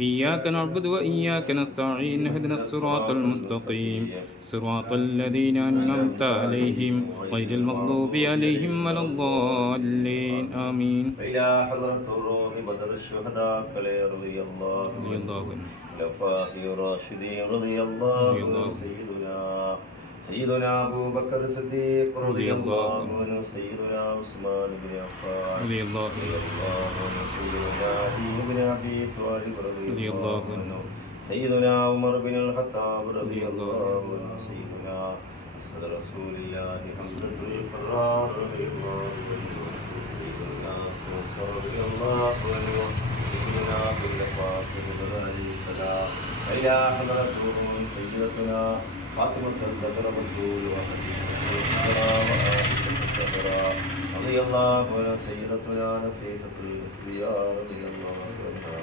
إياك نعبد وإياك نستعين اهدنا الصراط المستقيم صراط الذين أنعمت عليهم غير المغضوب عليهم ولا الضالين آمين إلى حضرة الروح بدر الشهداء كلي رضي الله رضي الله عنه خلفاء الراشدين رضي الله رضي الله عنه سيدنا سيدنا أبو بكر الصديق رضي رضي الله الله عنه سيدنا عثمان بن عفان رضي الله رضي عنه الله عنه سيدنا علي بن أبي طالب رضي رضي الله الله عنه. عنه سيدنا عمر بن الخطاب رضي رضي الله الله عنه سيدنا أسد رسول الله حمزة القرار رضي الله عنه سيدنا سوس رضي الله عنه سيدنا أبو العباس بن علي السلام إلى حضرة سيدتنا فاطمة الزهرة والدول وخديجة رضي الله عنها سيدتنا نفيسة الأسرياء رضي الله عنها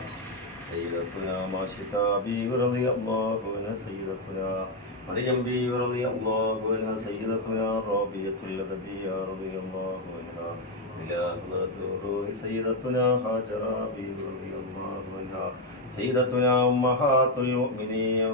سيدتنا ماشطة بي رضي الله عنها سيدتنا مريم بي رضي الله عنها سيدتنا رابية الأدبية رضي الله عنها إلى حضرة الروح سيدتنا هاجرة بي رضي الله عنها سيدتنا أمهات المؤمنين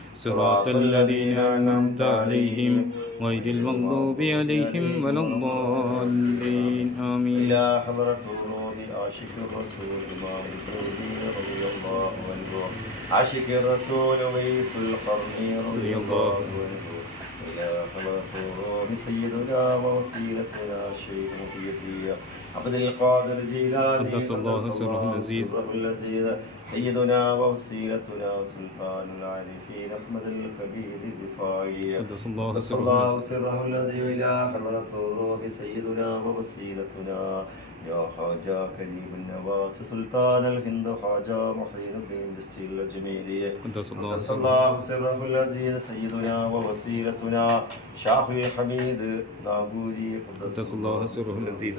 صراط الذين أنعمت عليهم غير المغضوب عليهم ولا الضالين آمين إلى حضرة الروح عاشق الرسول إمام الزهدين رضي الله عنه عاشق الرسول ويس القرن رضي الله عنه إلى حضرة الروح سيدنا ووسيلتنا شيخ محي عبد القادر جيلاني قدس الله سره العزيز. سره العزيز سيدنا ووسيلتنا سلطان العارفين أحمد الكبير الرفاعي قدس الله قدس سره الله العزيز. سره الذي إلى حضرة الروح سيدنا ووسيلتنا يا خواجة كريم النواس سلطان الهند خواجة محين الدين جستي الأجميري قدس الله قدس سره الله سره العزيز سيدنا ووسيلتنا شاخ الحميد نابوري قدس الله سره العزيز.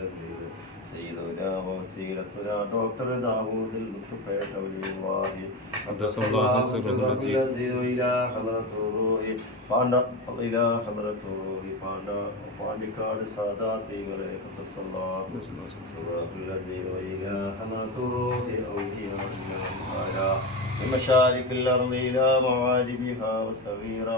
سيدنا ووسيلتنا دكتور داوود المتفيد ولي الله قدس الله سره العزيز. العزيز إلى حضرة الروح Panda إلى حضرة الروح Panda Pandikkad സാദാത്തികളെ قدس الله قدس الله سره صلاة الذي وإلى حضرة الروح أولياء الأنهار من مشارق الأرض إلى معالبها وصغيرا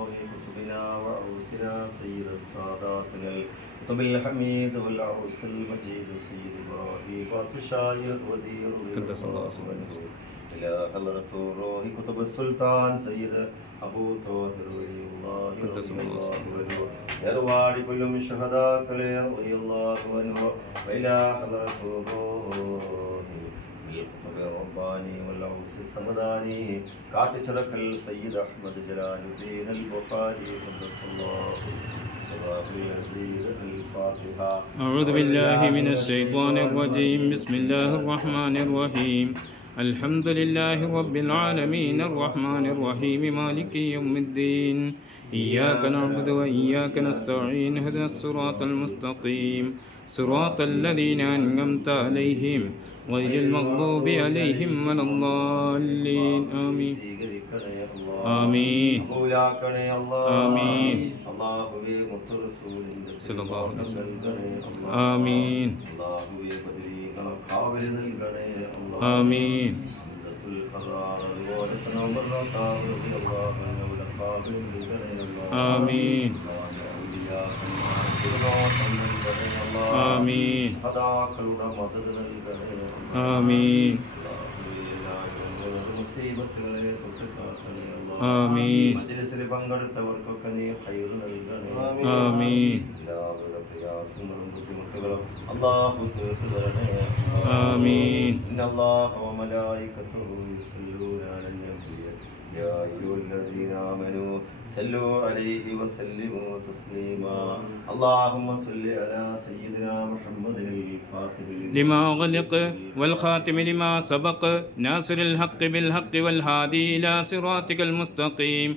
حضرة روح كتبنا وعوسنا سيد السادات الكتب الحميد والعوس المجيد سيد إبراهيم والتشاير ودير قدس الله سره إلى حضرة روح كتب السلطان سيد أبو طاهر ولي الله قدس رضي الله سره. عنه يروى كل من شهداء رضي الله عنه وإلى حضرة روح الكتب الرباني والعوس السمداني Kattichirakkal Sayyid Ahmad Jalaluddin Al Bukhari ഖദ്ദസുല്ലാഹു സിറാഹുൽ Azeez അൽ ഫാത്തിഹ أعوذ بالله من الشيطان الرجيم بسم الله الرحمن الرحيم الحمد لله رب العالمين الرحمن الرحيم مالك يوم الدين إياك نعبد وإياك نستعين اهدنا الصراط المستقيم صراط الذين أنعمت عليهم غير المغضوب عليهم ولا الضالين. آمين. آمين. آمين. صلى الله عليه وسلم. آمين. آمين. آمين. ആമീൻ. സദാക്കളുടെ മദത് നൽകണേ ആമീൻ. മുസീബത്തുകളെ തൊട്ടുകാക്കണേ ആമീൻ. മജ്ലിസിൽ പങ്കെടുത്തവർക്കൊക്കെ നീ ഖൈർ നൽകണേ ആമീൻ. എല്ലാവരുടെ പ്രയാസങ്ങളും ബുദ്ധിമുട്ടുകളും അല്ലാഹു തീർത്തു തരണേ ആമീൻ. ഇന്നല്ലാഹു വമലായികത്തുഹു യുസല്ലൂന അലൻ നബിയ്യ يا أيها الذين آمنوا صلوا عليه وسلموا تسليما اللهم صل على سيدنا محمد الفاتح لما أغلق والخاتم لما سبق ناصر الحق بالحق والهادي إلى صراطك المستقيم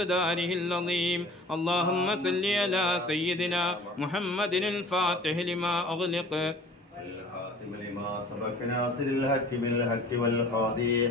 العظيم اللهم صل على سيدنا محمد الفاتح لما أغلق الحاتم لما سبق ناصر الحق بالحق والهادي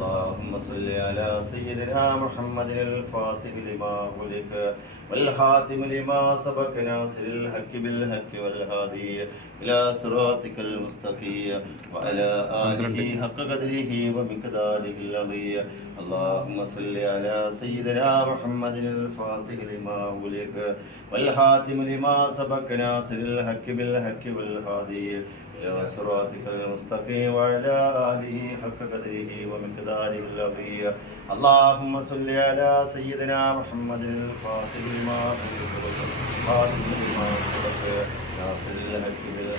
اللهم صل على سيدنا محمد الفاتح لما خلق والخاتم لما سبق ناصر الحق بالحق والهادي إلى صراطك المستقيم وعلى آله حق قدره ومقداره العظيم اللهم صل على سيدنا محمد الفاتح لما خلق والخاتم لما سبق ناصر الحق بالحق والهادي إلى صراطك المستقيم وعلى آله حق قدره ومقداره العظيم اللهم صل على سيدنا محمد الفاتح لما أغلق والخاتم لما سبق ناصر الحق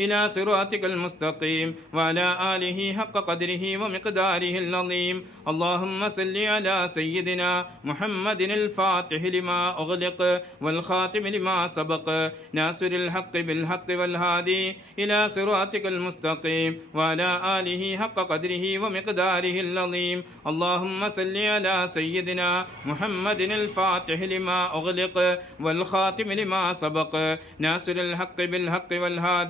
إلى صراطك المستقيم وعلى آله حق قدره ومقداره العظيم. اللهم صل على سيدنا محمد الفاتح لما أغلق والخاتم لما سبق ناصر الحق بالحق والهادي إلى صراطك المستقيم وعلى آله حق قدره ومقداره العظيم. اللهم صل على سيدنا محمد الفاتح لما أغلق والخاتم لما سبق ناصر الحق بالحق والهادي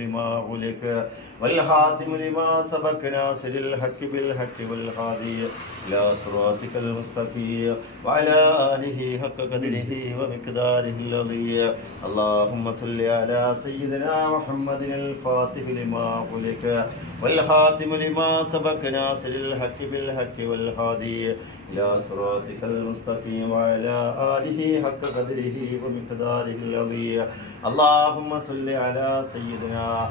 لما غلق والخاتم لما سبق ناصر الحق بالحق والهادي إلى صراطك المستقيم وعلى آله حق قدره ومقداره العظيم اللهم صل على سيدنا محمد الفاتح لما غلق والخاتم لما سبق ناصر الحق بالحق والهادي إلى صراطك المستقيم وعلى آله حق قدره ومقداره العظيم اللهم صل على سيدنا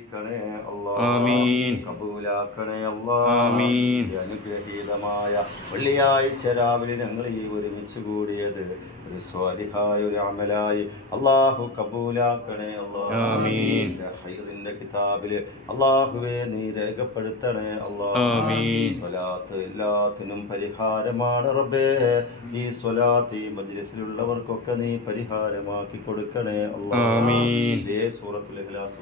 സ്വീകരിക്കണേ. ആമീൻ. കബൂലാക്കണേ. ആമീൻ. അനുഗ്രഹീതമായ വെള്ളിയാഴ്ച രാവിലെ ഞങ്ങൾ ഈ ഒരുമിച്ച് കൂടിയത് ഒരു സ്വാലിഹായ ഒരു അമലായി അള്ളാഹു കബൂലാക്കണേ. ആമീൻ. ഹൈറിന്റെ കിതാബിൽ അള്ളാഹുവെ നീ രേഖപ്പെടുത്തണേ ആമീൻ. സ്വലാത്ത് എല്ലാത്തിനും പരിഹാരമാണ് റബ്ബേ ഈ സ്വലാത്ത് ഈ മജ്ലിസിലുള്ളവർക്കൊക്കെ നീ പരിഹാരമാക്കി കൊടുക്കണേ. ഇതേ സൂറത്തുൽ ഇഖ്ലാസ്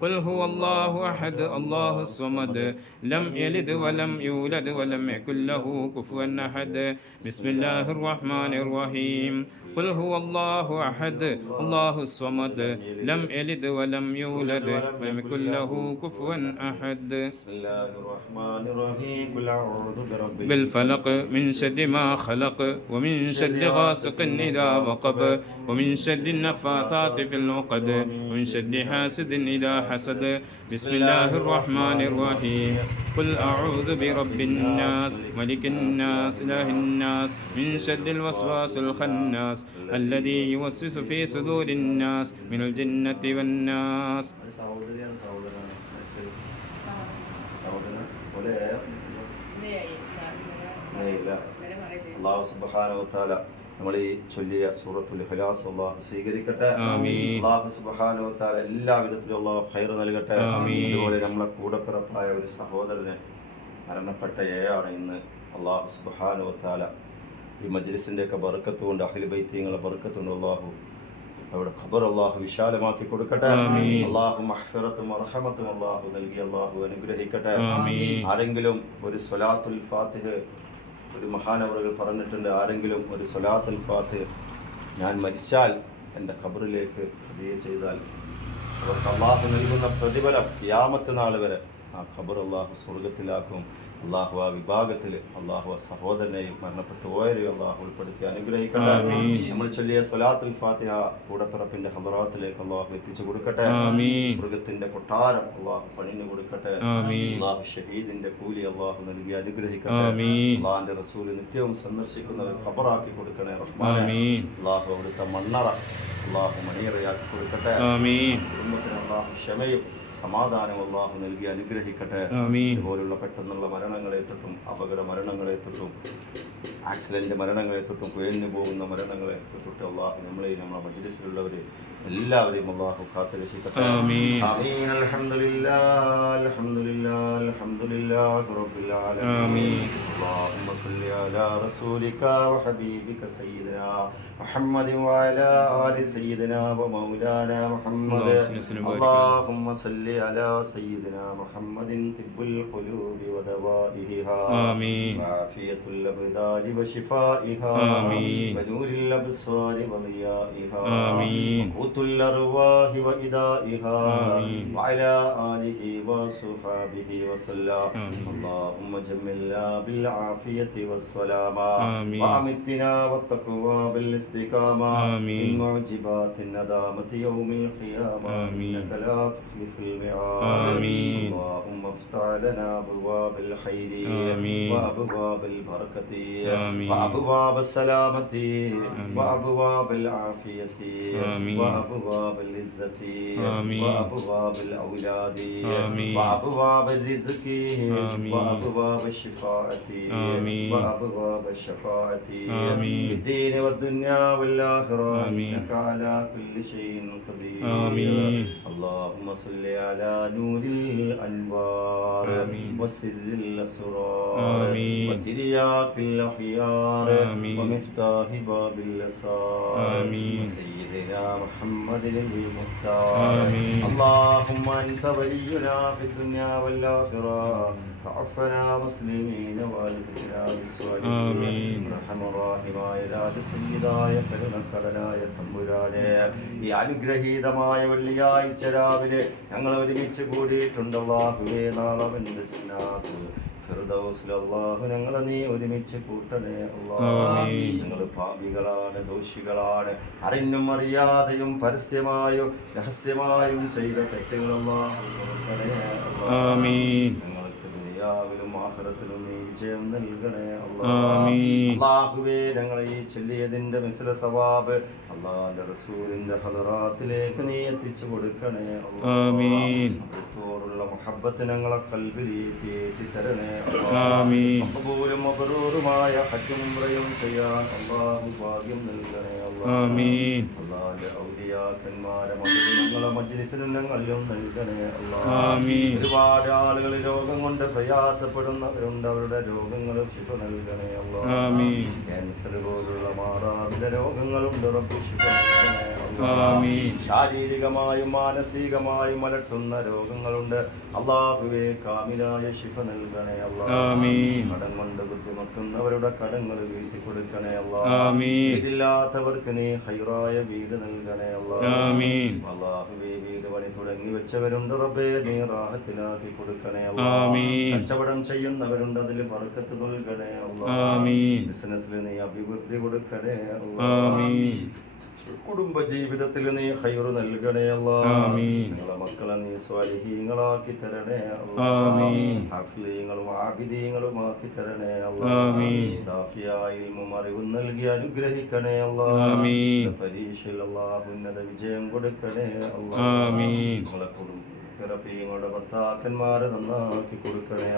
قل هو الله أحد الله الصمد. لم يلد ولم يولد ولم يكن له كفوا أحد. بسم الله الرحمن الرحيم. قل هو الله أحد الله الصمد. لم يلد ولم يولد ولم يكن له كفوا أحد. بسم الله الرحمن الرحيم. قل أعوذ برب بالفلق من شر ما خلق ومن شر غاسق إذا وقب ومن شر النفاثات في العقد ومن شر حاسد إذا حسد بسم الله الرحمن الرحيم قل أعوذ برب الناس ملك الناس إله الناس من شر الوسواس الخناس الذي يوسوس في صدور الناس من الجنة والناس അത് സഹോദരിയാണ് സഹോദരനാണ് ശരി. സഹോദരൻ പോലെ ഇല്ല അള്ളാഹു സുബ്ഹാനഹു വതആല നമ്മൾ ഈ ചൊല്ലിയ സൂറത്തുൽ ഹുലാസ് അള്ളാഹു സ്വീകരിക്കട്ടെ. അള്ളാഹു സുബ്ഹാനഹു വതആല എല്ലാ വിധത്തിലും അള്ളാഹു ഖൈർ നൽകട്ടെ. അതുപോലെ നമ്മളെ കൂടപ്പിറപ്പായ ഒരു സഹോദരന് മരണപ്പെട്ട ഏയാണ് ഇന്ന് അള്ളാഹു സുബ്ഹാനഹു വതആല ഈ മജ്ലിസിന്റെ ഒക്കെ ബർക്കത്ത് കൊണ്ട് അഖിൽ ബൈത്യങ്ങളെ ബർക്കത്ത് കൊണ്ട് അള്ളാഹു അവിടെ ഖബർ അള്ളാഹു വിശാലമാക്കി കൊടുക്കട്ടെ. അള്ളാഹു മഹ്ഫിറത്തും അർഹമത്തും അള്ളാഹു നൽകി അള്ളാഹു അനുഗ്രഹിക്കട്ടെ. ആരെങ്കിലും ഒരു സ്വലാത്തുൽ ഫാത്തിഹ് ഒരു മഹാനവറുകൾ പറഞ്ഞിട്ടുണ്ട് ആരെങ്കിലും ഒരു സ്വലാത്തുൽ ഫാത്തിഹ് ഞാൻ മരിച്ചാൽ എന്റെ ഖബറിലേക്ക് ഹദിയ ചെയ്താൽ അവർക്ക് അള്ളാഹു നൽകുന്ന പ്രതിഫലം യാമത്ത് നാൾ വരെ ആ ഖബർ അള്ളാഹു സ്വർഗത്തിലാക്കും അള്ളാഹു ആ വിഭാഗത്തിൽ അള്ളാഹു ആ സഹോദരനെയും മരണപ്പെട്ടു പോയവരെയും അള്ളാഹു ഉൾപ്പെടുത്തി അനുഗ്രഹിക്കട്ടെ. നമ്മൾ ചൊല്ലിയ സ്വലാത്തുൽ ഫാത്തിഹ കൂടപ്പിറപ്പിന്റെ ഹദറാത്തിലേക്ക് അള്ളാഹു എത്തിച്ചു കൊടുക്കട്ടെ. മൃഗത്തിന്റെ കൊട്ടാരം അള്ളാഹു പണിഞ്ഞു കൊടുക്കട്ടെ. അള്ളാഹു ഷഹീദിന്റെ കൂലി അള്ളാഹു നൽകി അനുഗ്രഹിക്കട്ടെ. അള്ളാഹിന്റെ റസൂൽ നിത്യവും സന്ദർശിക്കുന്നവർ ഖബറാക്കി കൊടുക്കണേ റഹ്മാൻ. അള്ളാഹു അവിടുത്തെ മണ്ണറ അള്ളാഹു മണിയറയാക്കി കൊടുക്കട്ടെ. കുടുംബത്തിന് അള്ളാഹു ക്ഷമയും സമാധാനവും അള്ളാഹു നൽകി അനുഗ്രഹിക്കട്ടെ. ഇതുപോലുള്ള പെട്ടെന്നുള്ള മരണങ്ങളെ തൊട്ടും അപകട മരണങ്ങളെ തൊട്ടും ആക്സിഡന്റ് മരണങ്ങളെ തൊട്ടും കുഴഞ്ഞു പോകുന്ന മരണങ്ങളെ തൊട്ട് അള്ളാഹു നമ്മളെയും നമ്മളെ മജ്ലിസിലുള്ളവർ എല്ലാവരെയും അള്ളാഹു കാത്തുരക്ഷിക്കട്ടെ ആമീൻ. ആമീൻ അൽഹംദുലില്ലാഹ് അൽഹംദുലില്ലാഹ് അൽഹംദുലില്ലാഹി റബ്ബിൽ ആലമീൻ ആമീൻ. اللهم صل على رسولك وحبيبك سيدنا محمد وعلى آل سيدنا ومولانا محمد اللهم صل وسلم وبارك عليه. اللهم صل على سيدنا محمد طب القلوب ودوائها آمين. وعافية الأبدان وشفائها آمين. ونور الأبصار وضيائها الأرواح وإدائها. وعلى آله وصحابه وسلم. اللهم جملنا بالعافية والسلامة. وأمتنا والتقوى بالاستقامة. من معجبات الندامة يوم القيامة. إنك لا تخلف الميعاد. اللهم افتح لنا أبواب الخير. وأبواب البركة. وأبواب السلامة. وأبواب العافية آمين. وأبواب العزة. وأبواب الأولاد. وأبواب الرزق. وأبواب الشفاعة. وأبواب الشفاعة. في الدين والدنيا والآخرة. إنك على كل شيء قدير. اللهم صل على نور الأنوار. وسر الأسرار آمين. وترياك الأخيار. ومفتاح باب الأسرار. سيدنا محمد المختار آمين. اللهم أنت ولينا في الدنيا والآخرة تعفنا مسلمين والفتنا بالصالحين آمين. റഹമുറാഹിമായ രാജസംഗീതായ കരുണക്കടനായ തമ്പുരാനെ ഈ അനുഗ്രഹീതമായ വെള്ളിയാഴ്ച രാവിലെ ഞങ്ങൾ ഒരുമിച്ച് കൂടിയിട്ടുണ്ട് അള്ളാഹുവേ നാളവന്റെ ചിന്നാഥ് ഫിർദൗസിൽ അള്ളാഹു ഞങ്ങളെ നീ ഒരുമിച്ച് കൂട്ടണേ അള്ളാഹ്. ഞങ്ങൾ പാപികളാണ് ദോഷികളാണ് അറിഞ്ഞും അറിയാതെയും പരസ്യമായും രഹസ്യമായും ചെയ്ത തെറ്റുകൾ അള്ളാഹു. ഞങ്ങൾക്ക് ദുനിയാവിലും ആഹ്റത്തിലും നീ വിജയം നൽകണേ. അള്ളാഹുവേ ഞങ്ങളെ ഈ ചൊല്ലിയതിന്റെ മിശ്ര സവാബ് അള്ളാഹിന്റെ റസൂലിന്റെ ഹദറാത്തിലേക്ക് നീ എത്തിച്ചു കൊടുക്കണേ അല്ലാഹ്. മുഹബത്ത് ഞങ്ങളെ കൽവിലേക്ക് ഏറ്റി തരണേ ആമീൻ. പോലും അപരൂപമായ ഹജ്ജും ചെയ്യാൻ അള്ളാഹു ഭാഗ്യം നൽകണേ അള്ളാഹ്. അള്ളാഹിന്റെ ഒരുപാട് ആളുകൾ രോഗം കൊണ്ട് പ്രയാസപ്പെടുന്നവരുണ്ട് അവരുടെ രോഗങ്ങൾ ശിഫ നൽകണേ. ആമീൻ. ക്യാൻസർ പോലുള്ള മാറാവിധ രോഗങ്ങളുണ്ട് റബ്ബ് ശിഫ നൽകണേ. ശാരീരികമായും മാനസികമായും അലട്ടുന്ന രോഗങ്ങളുണ്ട് അള്ളാഹുവേ കാമിലായ ശിഫ നൽകണേ അള്ളാഹ്. കടം കൊണ്ട് ബുദ്ധിമുട്ടുന്നവരുടെ കടങ്ങൾ വീട്ടി കൊടുക്കണേ അള്ളാഹ്. വീടില്ലാത്തവർക്ക് നീ ഹൈറായ വീട് നൽകണേ. അള്ളാഹുവേ വീട് പണി തുടങ്ങി വെച്ചവരുണ്ട് റബ്ബേ നീ റാഹത്തിലാക്കി കൊടുക്കണേ. കച്ചവടം ചെയ്യുന്നവരുണ്ട് അതിൽ പറക്കത്ത് നൽകണേ. ബിസിനസ്സിൽ നീ അഭിവൃദ്ധി കൊടുക്കണേ. കുടുംബ ജീവിതത്തിൽ നീ ഹൈർ നൽകണേ. നിങ്ങളെ മക്കളെ നീ സ്വാലിഹീങ്ങളാക്കി തരണേ. ഹാഫിലീങ്ങളും ആബിദീങ്ങളും ആക്കി തരണേ. ഇൽമും അറിവും നൽകി അനുഗ്രഹിക്കണേ. പരീക്ഷയിൽ ഉന്നത വിജയം കൊടുക്കണേ കുടുംബ പിറപ്പിങ്ങളുടെ ഭർത്താക്കന്മാരെ നന്നാക്കി കൊടുക്കണേ.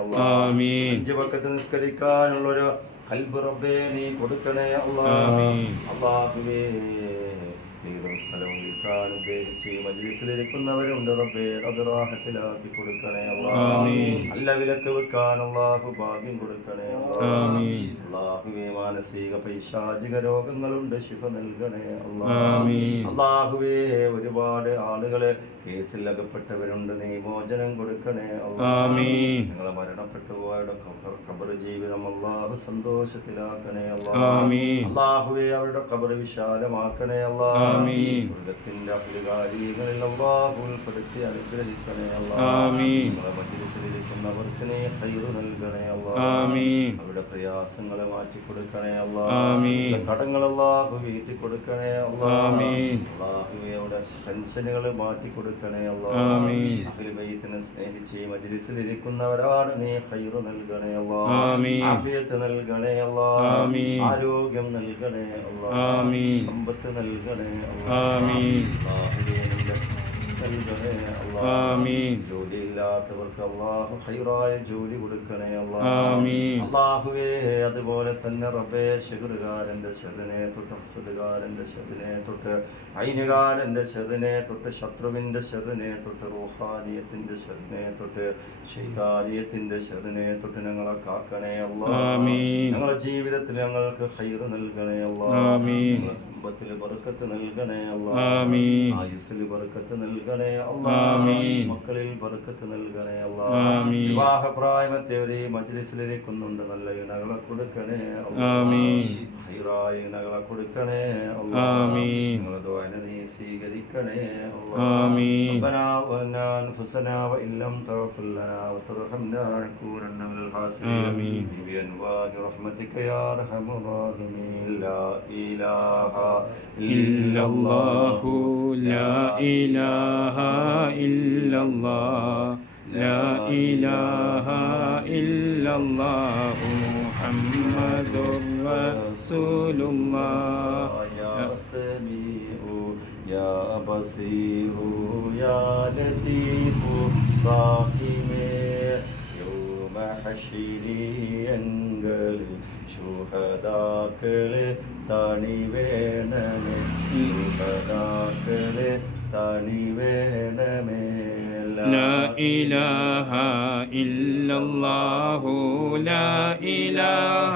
അഞ്ച് പക്കത്ത് നിസ്കരിക്കാനുള്ളൊരു കൽബ് റബ്ബേ നീ കൊടുക്കണേ. അള്ളാഹുവേ വീടും സ്ഥലവും വിൽക്കാൻ ഉദ്ദേശിച്ച് ഈ മജ്ലിസിലിരിക്കുന്നവരുണ്ട് റബ്ബേ അത് റാഹത്തിലാക്കി കൊടുക്കണേ. നല്ല വിലക്ക് വെക്കാൻ അള്ളാഹു ഭാഗ്യം കൊടുക്കണേ. അള്ളാഹുവേ മാനസിക പൈശാചിക രോഗങ്ങളുണ്ട് ശിഫ നൽകണേ. അള്ളാഹുവേ ഒരുപാട് ആളുകൾ കേസിൽ അകപ്പെട്ടവരുണ്ട് നീ മോചനം കൊടുക്കണേ. ഞങ്ങളെ മരണപ്പെട്ടു പോയവരുടെ ഖബർ- ജീവിതം അള്ളാഹു സന്തോഷത്തിലാക്കണേ. അള്ളാഹുവേ അവരുടെ ഖബർ വിശാലമാക്കണേ അല്ലാ. സ്വർഗത്തിന്റെ അഖിലകാര്യങ്ങളിൽ അള്ളാഹു ഉൾപ്പെടുത്തി അനുഗ്രഹിക്കണേ. ഞങ്ങളെ മജ്ലിസിലിരിക്കുന്നവർക്ക് നീ ഖൈറ് നൽകണേ. ആമീൻ. അവരുടെ പ്രയാസങ്ങളെ മാറ്റി കൊടുക്കണേ. അവരുടെ കടങ്ങൾ അള്ളാഹു വീട്ടി കൊടുക്കണേ. അള്ളാഹുവേ അവരുടെ ടെൻഷനുകൾ മാറ്റി കൊടുക്കണേ അല്ലാ. ആമീൻ. അഹ്ലു ബൈത്തിനെ സ്നേഹിച്ച് മജ്ലിസിൽ ഇരിക്കുന്നവരാണ് നീ ഖൈറ് നൽകണേ. ആമീൻ. ആഫിയത്ത് നൽകണേ. ആമീൻ. ആരോഗ്യം നൽകണേ അല്ലാ. സമ്പത്ത് നൽകണേ അല്ലാ. ജോലിയില്ലാത്തവർക്ക് അള്ളാഹു ഹൈറായ ജോലി കൊടുക്കണേ. അള്ളാഹുവേ അതുപോലെ തന്നെ റബ്ബേ ഷെറിനെ തൊട്ട് ഹസദുകാരന്റെ ഷെറിനെ തൊട്ട് ഐനുകാരന്റെ ഷെറിനെ തൊട്ട് ശത്രുവിന്റെ ഷെറിനെ തൊട്ട് ഷെറിനെ തൊട്ട് ഷെറിനെ തൊട്ട് ഞങ്ങളെ കാക്കണേ. ഞങ്ങളെ ജീവിതത്തിൽ ഞങ്ങൾക്ക് ഹൈറ് നൽകണേ ആമീൻ. സമ്പത്തിൽ ബർക്കത്ത് നൽകണേ ആമീൻ. ആയുസ്സിൽ ബർക്കത്ത് നൽകണേ അല്ലാ ആമീൻ. മക്കളിൽ ബർക്കത്ത് നൽകണേ അല്ലാ ആമീൻ. വിവാഹ പ്രായമെത്തിയവരെ മജ്ലിസിലിരിക്കുന്നുണ്ട് നല്ല ഇണകളെ കൊടുക്കണേ അല്ലാ ആമീൻ. ഹൈറായ ഇണകളെ കൊടുക്കണേ അല്ലാ ആമീൻ. ഞങ്ങളെ ദുആനെ നീ സ്വീകരിക്കണേ അല്ലാ ആമീൻ. ربنا ظلمنا أنفسنا وإن لم تغفر لنا وترحمنا لنكونن من الخاسرين آمين. بأنواع رحمتك يا أرحم الراحمين لا إله إلا الله لا إله إله إلا الله لا إله إلا الله محمد رسول الله يا سميع يا بصير يا لطيف راحم يوم حشري എങ്കളിൽ ശുഹദാക്കളെ തണി വേണമേ ശുഹദാക്കളെ തണി വേണമേ لا إله إلا الله لا إله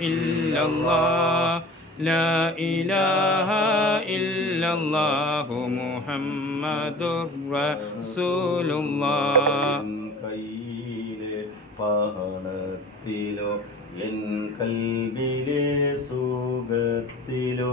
إلا الله لا إله إلا الله محمد رسول الله കയ്യിലെ പണത്തിലോ എൻ കൽബിലെ സുഖത്തിലോ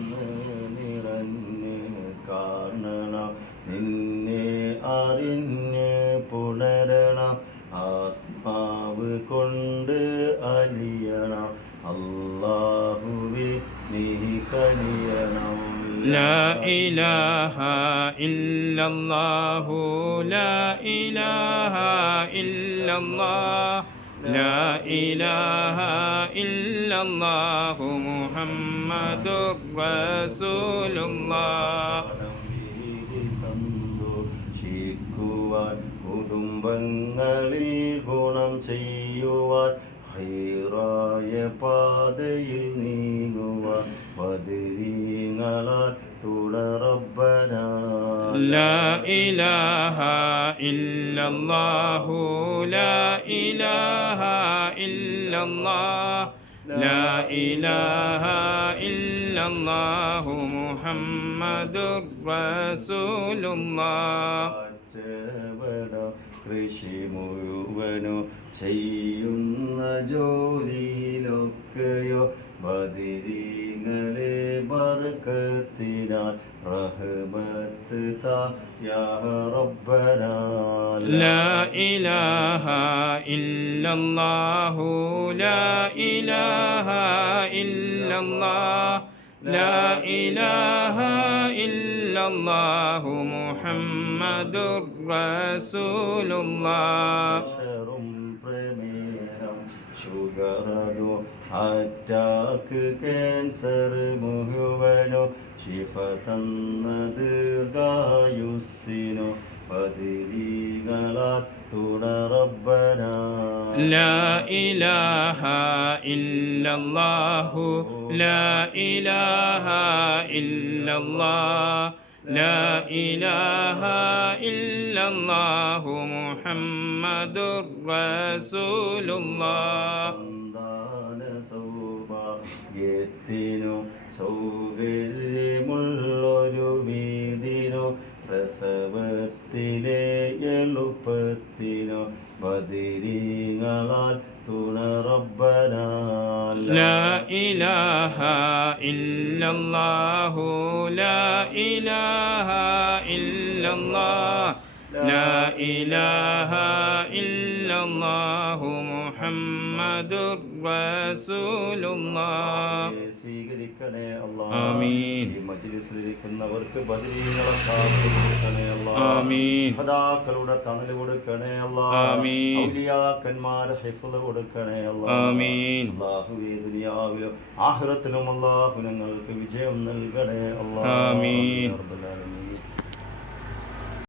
അറിഞ്ഞ് പുണരണം ആത്മാവ് കൊണ്ട് അലിയണം അള്ളാഹുവെ നീ കനിയണം لا إله إلا الله لا إله إلا الله لا إله إلا الله محمد رسول الله കുടുംബങ്ങളിൽ ഗുണം ചെയ്യുവാൻ ഹൈറായ പാതയിൽ നീങ്ങുവാൻ ബദരീങ്ങളാൽ തുടറബനാ لا إله إلا الله لا إله إلا الله لا إله إلا الله محمد رسول الله കച്ചവട കൃഷി മുഴുവനോ ചെയ്യുന്ന ജോലിയിലൊക്കെയോ ബദിരീങ്ങളെ ബർക്കത്തിനാൽ റഹബത്ത് താ റബ്ബനാൽ ലാ ഇലാഹ ഇല്ലല്ലാഹു ലാ ഇലാഹ ഇല്ലല്ലാഹ് لا إله إلا الله محمد رسول الله പ്രഷറും പ്രമേഹം ഷുഗറതോ അറ്റാക്ക് ക്യാൻസർ മുഴുവനോ ശിഫ തന്ന ദീർഘായുസ്സിനോ പതിരികളാൽ തുടറബനാ لا إله إلا الله لا إله إلا الله لا إله إلا الله محمد رسول الله സന്താന സൗഭാഗ്യത്തിനു സൗകര്യമുള്ളൊരു വീടിനു പ്രസവത്തിലെ എളുപ്പത്തിനോ ബദിരീങ്ങളാൽ ലാ ഇലാഹ ഇല്ലല്ലാഹു ലാ ഇലാഹ ഇല്ലല്ലാഹ് ലാ ഇലാഹ ഇല്ലല്ലാഹു മുഹമ്മദുർ റസൂലുള്ളാഹ്. കൊടുക്കണേ ആമീൻ. ഈ ആമീൻ. ആമീൻ. ആമീൻ. അല്ലാഹുവേ ദുനിയാവിലും ആഖിറത്തിലും ഞങ്ങൾക്ക് വിജയം നൽകണേ അള്ളാഹു ആമീൻ.